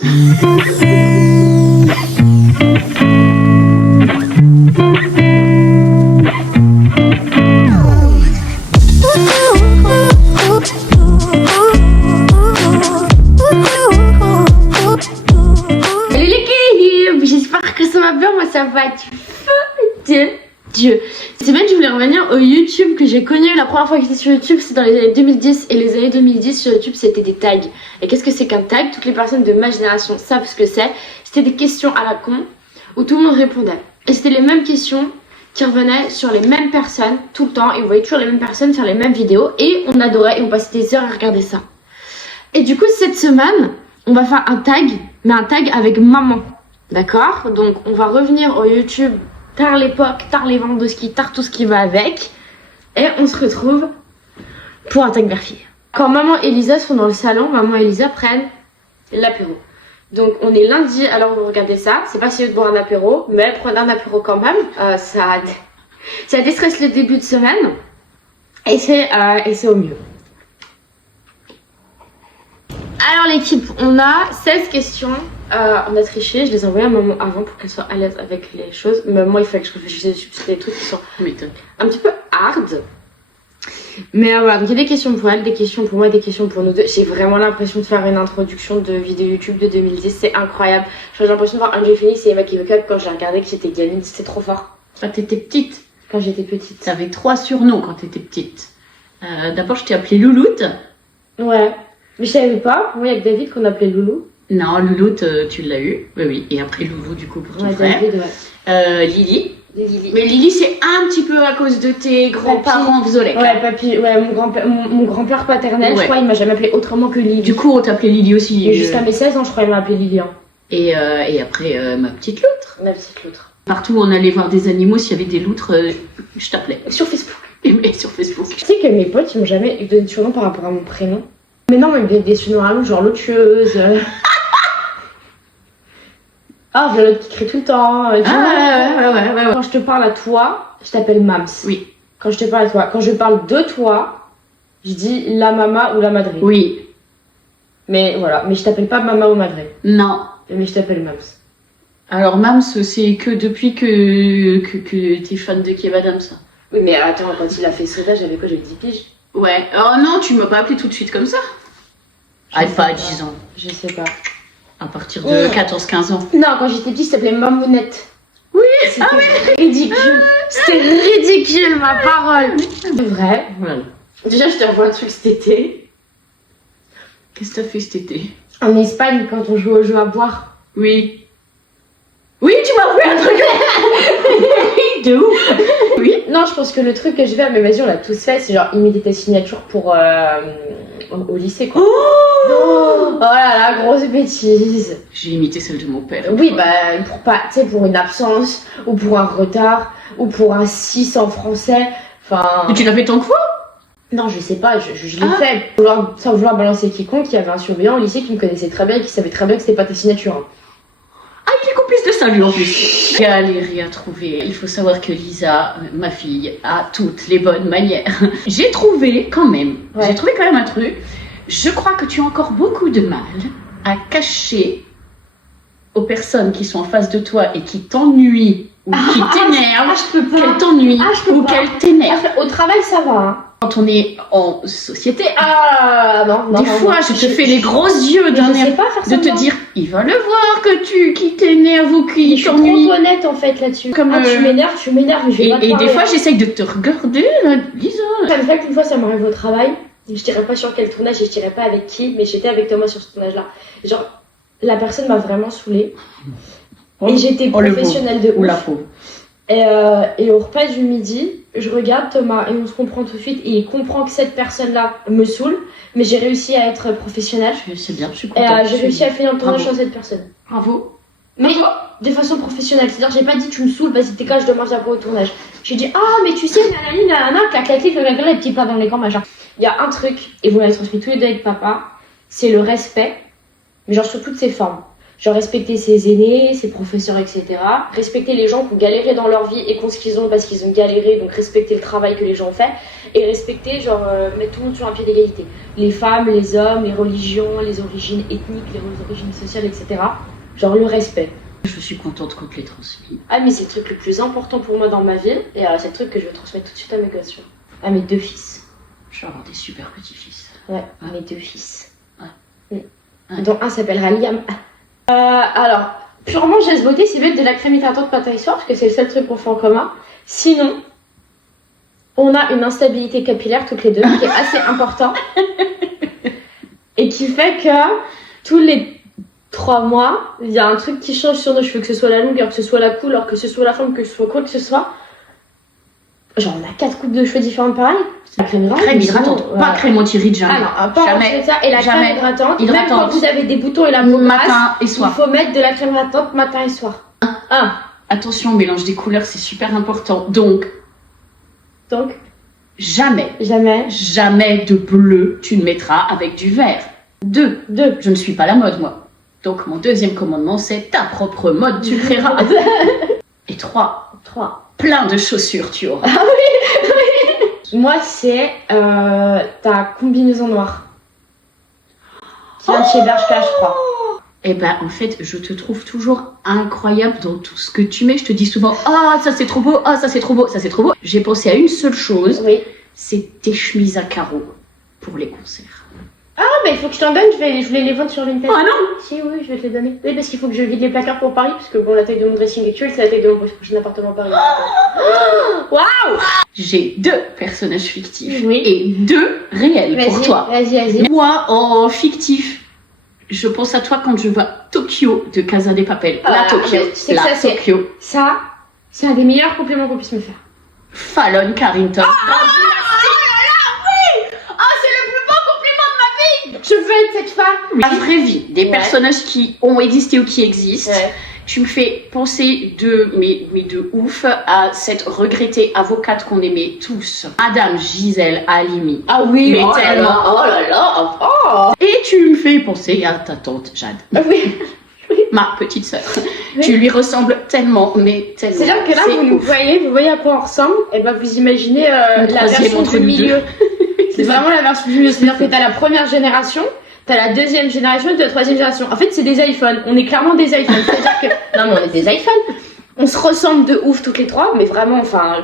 J'espère que ça va bien, moi ça va du feu de Dieu. C'est bien que je voulais revenir au YouTube que j'ai connu. La première fois que j'étais sur YouTube, c'est dans les années 2010. Et les années 2010 sur YouTube, c'était des tags. Et qu'est-ce que c'est qu'un tag? Toutes les personnes de ma génération savent ce que c'est. C'était des questions à la con où tout le monde répondait. Et c'était les mêmes questions qui revenaient sur les mêmes personnes tout le temps. Et vous voyez toujours les mêmes personnes faire les mêmes vidéos. Et on adorait et on passait des heures à regarder ça. Et du coup, cette semaine, on va faire un tag, mais un tag avec maman. D'accord? Donc on va revenir au YouTube tard l'époque, tard les ventes de ski, tard tout ce qui va avec. Et on se retrouve pour un tag mère-fille. Quand maman et Lisa sont dans le salon, maman et Lisa prennent l'apéro. Donc on est lundi, alors vous regardez ça. C'est pas si de boire un apéro, mais prenez un apéro quand même. Ça déstresse le début de semaine. Et c'est au mieux. Alors l'équipe, on a 16 questions. On a triché, je les ai envoyées à maman avant pour qu'elle soit à l'aise avec les choses. Mais moi, il fallait que je réfléchisse dessus, parce que c'est des trucs qui sont un petit peu hard. Mais voilà, donc il y a des questions pour elle, des questions pour moi, des questions pour nous deux. J'ai vraiment l'impression de faire une introduction de vidéo YouTube de 2010, c'est incroyable. J'ai l'impression de voir Angel Phoenix et Emma Ki Wake Up quand j'ai regardé que j'étais gamine, c'était trop fort. Quand t'étais petite? Quand j'étais petite. T'avais 3 surnoms quand t'étais petite. D'abord, je t'ai appelée Louloute. Ouais, mais je savais pas, moi il y a que David qu'on appelait Loulou. Non, Louloute, tu l'as eu. Oui, oui. Et après Loulou, du coup, pour ton frère. David, ouais. Lily. Mais Lily, c'est un petit peu à cause de tes grands-parents Xolek. Ouais, papy, ouais, mon grand-père paternel, ouais. Je crois, il m'a jamais appelé autrement que Lily. Du coup, on t'appelait Lily aussi. Jusqu'à mes 16 ans, je crois, il m'a appelé Lily. Hein. Et après, ma petite loutre. Ma petite loutre. Partout où on allait voir des animaux, s'il y avait des loutres, je t'appelais. Sur Facebook. Et sur Facebook. Tu sais que mes potes, ils m'ont jamais donné de surnom par rapport à mon prénom. Mais non, mais des surnoms à nous, genre l'autre tueuse. Ah, Violette qui crie tout le temps. Ouais. Quand je te parle à toi, je t'appelle Mams. Oui. Quand je te parle à toi, quand je parle de toi, je dis la mama ou la madre. Oui. Mais voilà, mais je t'appelle pas mama ou madre. Non. Mais je t'appelle Mams. Alors Mams, c'est que depuis que t'es fan de Kev Adams, ça. Oui, mais attends, quand il a fait Soda, j'avais quoi? J'avais 10 piges. Ouais. Oh non, tu m'as pas appelé tout de suite comme ça. Pas à 10 ans. Je sais pas. À partir de 14-15 ans. Non, quand j'étais petite, ça s'appelait Mamounette. Oui, c'était ridicule. C'était ridicule, ma parole. C'est vrai. Voilà. Déjà, je te revois dessus cet été. Qu'est-ce que t'as fait cet été? En Espagne, quand on joue au jeu à boire. Oui. Oui, tu m'as fait un truc. De ouf. Oui. Non, je pense que le truc que je vais, mais vas-y, on l'a tous fait, c'est genre imiter ta signature pour au lycée, quoi. Oh là là, grosse bêtise. J'ai imité celle de mon père. Oui, bah, pour pas, tu sais, pour une absence, ou pour un retard, ou pour un 6 en français. Enfin. Mais tu l'as fait tant que fois? Non, je sais pas, je l'ai fait. Sans vouloir balancer quiconque, il y avait un surveillant au lycée qui me connaissait très bien et qui savait très bien que c'était pas ta signature. Hein. Ah, il est complice de ça, lui, en plus. Galéré à trouver. Il faut savoir que Lisa, ma fille, a toutes les bonnes manières. J'ai trouvé quand même un truc. Je crois que tu as encore beaucoup de mal à cacher aux personnes qui sont en face de toi et qui t'ennuient ou qui t'énervent qu'elles t'ennuient ou qu'elles t'énervent. Au travail, ça va. Hein. Quand on est en société, non, des fois, je te fais les gros yeux d'un air de te dire, il va le voir que qui t'énerve ou qui t'ennuie. Je suis trop honnête en fait là-dessus. Comme tu m'énerves, mais je vais pas te Et parler. des fois, j'essaye de te regarder, Lisa. Ça me fait qu'une fois, ça m'arrive au travail. Je dirais pas sur quel tournage et je dirais pas avec qui, mais j'étais avec Thomas sur ce tournage-là. Genre, la personne m'a vraiment saoulée. Et j'étais professionnelle de ouf. La peau. Et au repas du midi, je regarde Thomas et on se comprend tout de suite. Et il comprend que cette personne-là me saoule, mais j'ai réussi à être professionnelle. C'est bien, je suis contente. Et j'ai réussi à finir le tournage sans cette personne. Bravo. Mais de façon professionnelle. C'est-à-dire, j'ai pas dit tu me saoules, vas-y, t'es quand je dois manger après au tournage. J'ai dit, mais tu sais, nanana, clac, les petits plats dans les grands machins. Il y a un truc, et vous m'avez transmis tous les deux avec papa, c'est le respect, mais genre sous toutes ses formes. Genre respecter ses aînés, ses professeurs, etc. Respecter les gens qui ont galéré dans leur vie et qui ont ce qu'ils ont parce qu'ils ont galéré, donc respecter le travail que les gens ont fait. Et respecter, genre, mettre tout le monde sur un pied d'égalité. Les femmes, les hommes, les religions, les origines ethniques, les origines sociales, etc. Genre le respect. Je suis contente qu'on te l'ait transmis. Ah mais c'est le truc le plus important pour moi dans ma vie. Et c'est le truc que je vais transmettre tout de suite à mes gosses. À mes 2 fils. Je vais avoir des super petits-fils. Ouais, mes 2 fils. Ouais. Dont un s'appellera Liam. Alors, purement geste beauté, c'est mettre de la crème hydratante matin et soir, parce que c'est le seul truc qu'on fait en commun. Sinon, on a une instabilité capillaire toutes les deux, qui est assez important. Et qui fait que tous les 3 mois, il y a un truc qui change sur nos cheveux, que ce soit la longueur, que ce soit la couleur, que ce soit la forme, que ce soit quoi que ce soit. Genre, on a 4 coupes de cheveux différentes pareil. La crème hydratante. Crème hydratante, pas crème anti-rides, jamais. Ah non, pas jamais. ça. Et la crème hydratante, même quand vous avez des boutons et la peau grasse, matin et soir. il faut mettre de la crème hydratante matin et soir. Attention, mélange des couleurs, c'est super important. Donc, jamais de bleu, tu ne mettras avec du vert. 2. Je ne suis pas la mode, moi. Donc, mon deuxième commandement, c'est ta propre mode, tu créeras. Et 3. Plein de chaussures, tu auras. Ah oui. Moi, c'est ta combinaison noire. Qui vient de chez Bershka, je crois. Eh ben, en fait, je te trouve toujours incroyable dans tout ce que tu mets. Je te dis souvent, ah, ça c'est trop beau, ah, ça c'est trop beau, ça c'est trop beau. J'ai pensé à une seule chose. Oui. C'est tes chemises à carreaux pour les concerts. Ah, mais il faut que je t'en donne, je voulais les vendre sur Vinted. Ah non. Si, oui, je vais te les donner. Oui, parce qu'il faut que je vide les placards pour Paris, parce que bon, la taille de mon dressing actuel, c'est la taille de mon prochain appartement à Paris. Waouh. J'ai 2 personnages fictifs Oui. et 2 réels pour toi. Vas-y. Moi, en fictif, je pense à toi quand je vois Tokyo de Casa de Papel. Ah, La Tokyo. mais tu sais que La ça, Tokyo. Ça, c'est un des meilleurs compliments qu'on puisse me faire. Fallon Carrington. Je veux être cette femme. La vraie vie, des personnages qui ont existé ou qui existent. Ouais. Tu me fais penser mais de ouf à cette regrettée avocate qu'on aimait tous, Madame Gisèle Halimi. Ah oui, mais oh tellement. là là. Et tu me fais penser à ta tante Jade, Oui. ma petite sœur. Oui. Tu lui ressembles tellement, mais tellement. C'est-à-dire que là, vous voyez à quoi on ressemble, et ben vous imaginez la version du milieu. C'est vraiment la version du milieu. C'est-à-dire que t'as la première génération, t'as la deuxième génération et t'as la troisième génération. En fait, c'est des iPhones. On est clairement des iPhones. C'est-à-dire que... Non, mais on est des iPhones. On se ressemble de ouf toutes les 3, mais vraiment, enfin...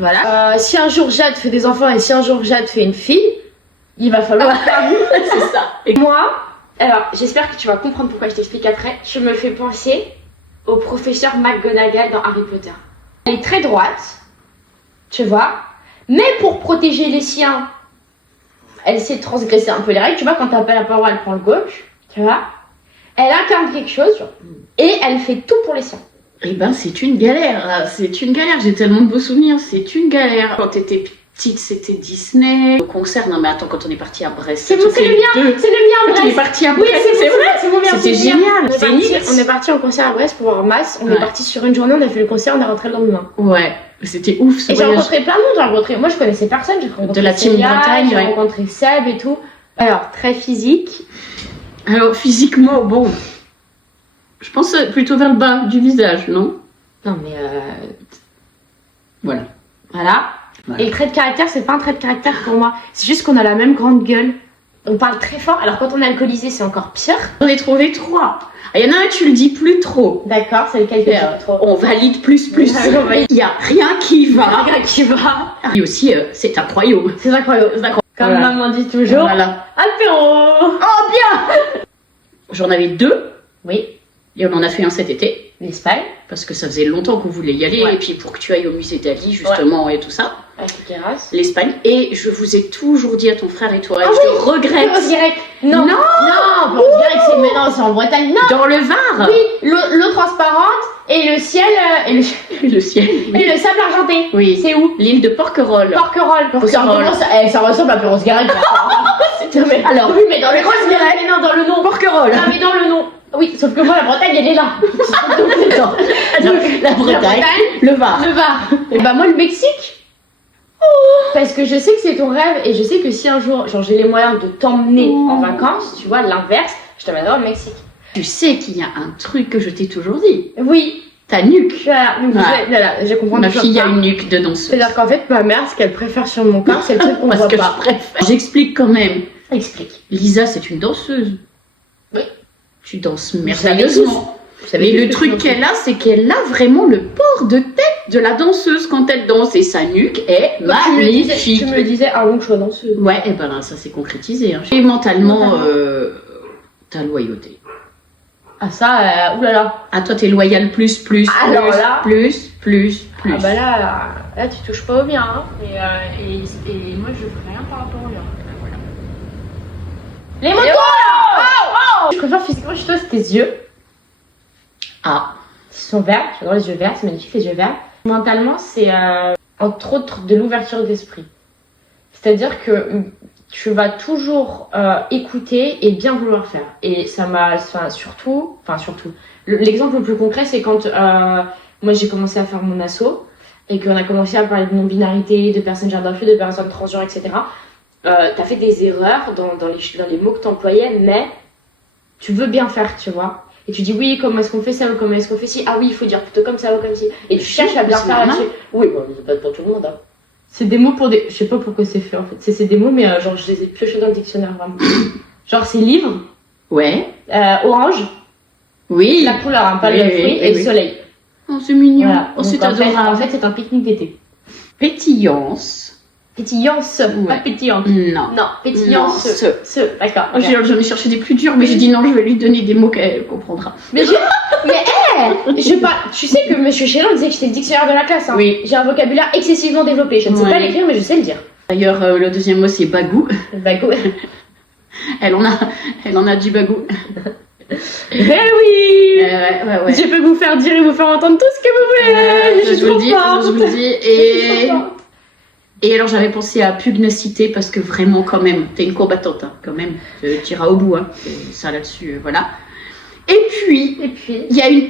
Voilà. Si un jour Jade fait des enfants et si un jour Jade fait une fille, il va falloir... C'est ça. Et moi, alors, j'espère que tu vas comprendre pourquoi je t'explique après. Je me fais penser au professeur McGonagall dans Harry Potter. Elle est très droite, tu vois, mais pour protéger les siens, elle sait transgresser un peu les règles. Tu vois, quand t'as pas la parole, elle prend le gauche, tu vois. Elle incarne quelque chose, genre, et elle fait tout pour les siens. Eh ben, c'est une galère. J'ai tellement de beaux souvenirs. C'est une galère. Quand t'étais petite, c'était Disney. Au concert, non mais attends, quand on est parti à Brest. C'est le mien, Brest. On est parti à Oui, Brest, c'est vrai. C'est mon meilleur C'était souvenir. génial. On est parti en concert à Brest pour voir Mass. On est Ouais. parti sur une journée, on a fait le concert, on est rentré le lendemain. Ouais, c'était ouf ce Et j'ai voyage. rencontré plein de monde, moi je connaissais personne, j'ai rencontré De la team Célia, Bretagne, j'ai ouais. rencontré Seb et tout. Alors, très physique. Alors, physiquement, bon. Je pense plutôt vers le bas du visage, non? Non mais Voilà. voilà. Voilà. Et le trait de caractère, c'est pas un trait de caractère pour moi. C'est juste qu'on a la même grande gueule. On parle très fort, alors quand on est alcoolisé, c'est encore pire. On est trouvé 3. Il y en a un, tu le dis plus trop. D'accord, c'est lequel que tu veux trop. On valide plus. Ouais, on valide. Il y a rien qui va. Regarde qui va. Et aussi, c'est un royaume. C'est incroyable. Comme Voilà. maman dit toujours. Voilà. Apéro. Oh, bien. J'en avais 2. Oui, Et on en a fait un cet été. l'Espagne. Parce que ça faisait longtemps qu'on voulait y aller. Ouais. Et puis pour que tu ailles au musée d'Ali, justement, et tout ça. Avec Keras. L'Espagne. Et je vous ai toujours dit à ton frère et toi, et Ah je le regrette. Rose direct. Non. Non. Non, Rose direct, c'est mais non, c'est en Bretagne. Non. Dans le Var. Oui, l'eau transparente et le ciel et le ciel. et le sable argenté. Oui. C'est où? L'île de Porquerolles. Porquerolles. Porquerolles. Ça ressemble à Rose Garrett. Non, mais Alors, oui, mais dans le Rose Garrett. Mais non, dans le nom. Porquerolles. Non, mais dans le nom. Oui, sauf que moi, la Bretagne, elle est là. Attends, la Bretagne, le Var. Le Var. Et bah moi, le Mexique. Parce que je sais que c'est ton rêve et je sais que si un jour, genre j'ai les moyens de t'emmener en vacances, tu vois, l'inverse, je t'emmènerai au Mexique. Tu sais qu'il y a un truc que je t'ai toujours dit. Oui. Ta nuque. Voilà, donc voilà, j'ai compris. Ma fille a une nuque de danseuse. C'est-à-dire qu'en fait, ma mère, ce qu'elle préfère sur mon corps, c'est le truc qu'on Parce voit que pas. je préfère. J'explique quand même. Explique. Lisa, c'est une danseuse. Oui. Tu danses Vous merveilleusement. savez Mais tous le que truc je qu'elle a, c'est qu'elle a vraiment le port de tête de la danseuse quand elle danse. Et sa nuque est magnifique. Tu me le disais avant que je sois danseuse. Ouais, et ben là, ça s'est concrétisé. Hein. Et mentalement, t'as loyauté. Ah ça, oulala. Ah, toi, t'es loyal plus. Alors là- plus. Ah bah là, tu touches pas au bien. Hein. Et moi, je ferai rien par rapport au bien. Voilà. Les motos là. Je préfère physiquement chez toi, c'est tes yeux. Ah, Ils sont verts, j'adore les yeux verts, c'est magnifique les yeux verts. Mentalement, c'est entre autres de l'ouverture d'esprit. C'est-à-dire que tu vas toujours écouter et bien vouloir faire. Et ça m'a, surtout. L'exemple le plus concret, c'est quand moi j'ai commencé à faire mon asso et qu'on a commencé à parler de non-binarité, de personnes gender fluides, de personnes transgenres, etc. T'as fait des erreurs dans les mots que t'employais, mais tu veux bien faire, tu vois. Et tu dis oui, comment est-ce qu'on fait ça ou comment est-ce qu'on fait ci. Ah oui, il faut dire plutôt comme ça ou comme ci. Et tu cherches à bien c'est faire normal. là-dessus. Oui, bon, c'est pas pour tout le monde. Hein. C'est des mots pour des. Je sais pas pourquoi c'est fait en fait. C'est des mots, mais genre je les ai piochés dans le dictionnaire vraiment. Genre c'est livre, ouais. orange, Oui. la couleur, hein, pas Oui, le oui, fruit, oui, et le oui. soleil. Oh, c'est mignon. Voilà. Oh, c'est Donc, en fait, adorable. en fait, c'est un pique-nique d'été. Pétillance. Pétillance, pas Ouais. pétillante. Non. Non, pétillance. Non, Ce, d'accord. Oh, j'en ai cherché des plus durs, mais j'ai dit non, je vais lui donner des mots qu'elle comprendra. Mais tu sais que Monsieur Chélan disait que j'étais le dictionnaire de la classe. Hein. Oui. J'ai un vocabulaire excessivement développé. Je ne sais Ouais. pas l'écrire, mais je sais le dire. D'ailleurs, le deuxième mot, c'est bagou. Bah, go. Elle en a du bagou. Eh oui. Ouais. Je peux vous faire dire et vous faire entendre tout ce que vous voulez. Je suis trop forte. je vous le dis. Et alors, j'avais pensé à pugnacité parce que vraiment, quand même, t'es une combattante, hein, quand même. Tu iras au bout, hein. Ça là-dessus, voilà. Et puis, il y a une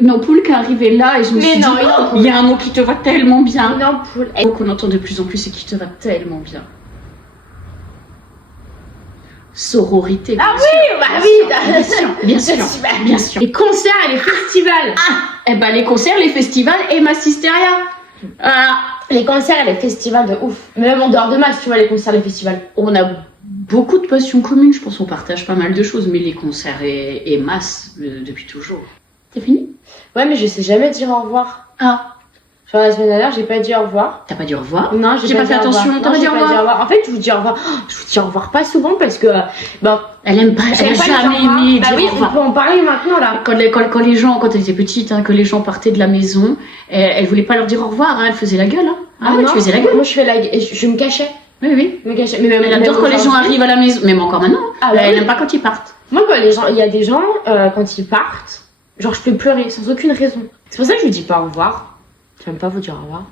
une ampoule qui est arrivée là et je me suis dit, une oh, ampoule. il y a un mot qui te va tellement bien. Une ampoule. Un mot qu'on entend de plus en plus et qui te va tellement bien. Sororité. Ah bien sûr, bah bien oui, sûr, bien sûr, C'est super. bien sûr. Les concerts et les festivals. Eh ben, les concerts, les festivals et Massisteria. Voilà. Les concerts et les festivals de ouf. Même en dehors de masse, tu vois, les concerts et les festivals. On a beaucoup de passions communes, je pense qu'on partage pas mal de choses, mais les concerts et masse depuis toujours. C'est fini? Ouais, mais je sais jamais dire au revoir. Ah, Genre la semaine dernière, j'ai pas dit au revoir. t'as pas dit au revoir? Non, J'ai pas fait dit au revoir. attention, t'as Non, pas dit j'ai au revoir? En fait, je vous dis au revoir. Je vous dis au revoir pas souvent parce que. Bon, Elle aime pas, elle a j'aime pas jamais les au revoir. aimé Bah dire oui, au on revoir. peut en parler maintenant là. Quand elle était petite, hein, que les gens partaient de la maison, elle voulait pas leur dire au revoir, hein, elle faisait la gueule. Hein. Ah ouais, non, tu faisais la gueule? Moi, je fais la gueule. Je me cachais. Oui. Je me cachais. Mais même, Elle adore quand les gens aujourd'hui- arrivent à la maison, même encore maintenant. Ah bah Elle oui. aime pas quand ils partent. Moi, quand les gens, il y a des gens, quand ils partent, genre, je peux pleurer sans aucune raison. C'est pour ça que je lui dis pas au revoir. J'aime pas vous dire au revoir.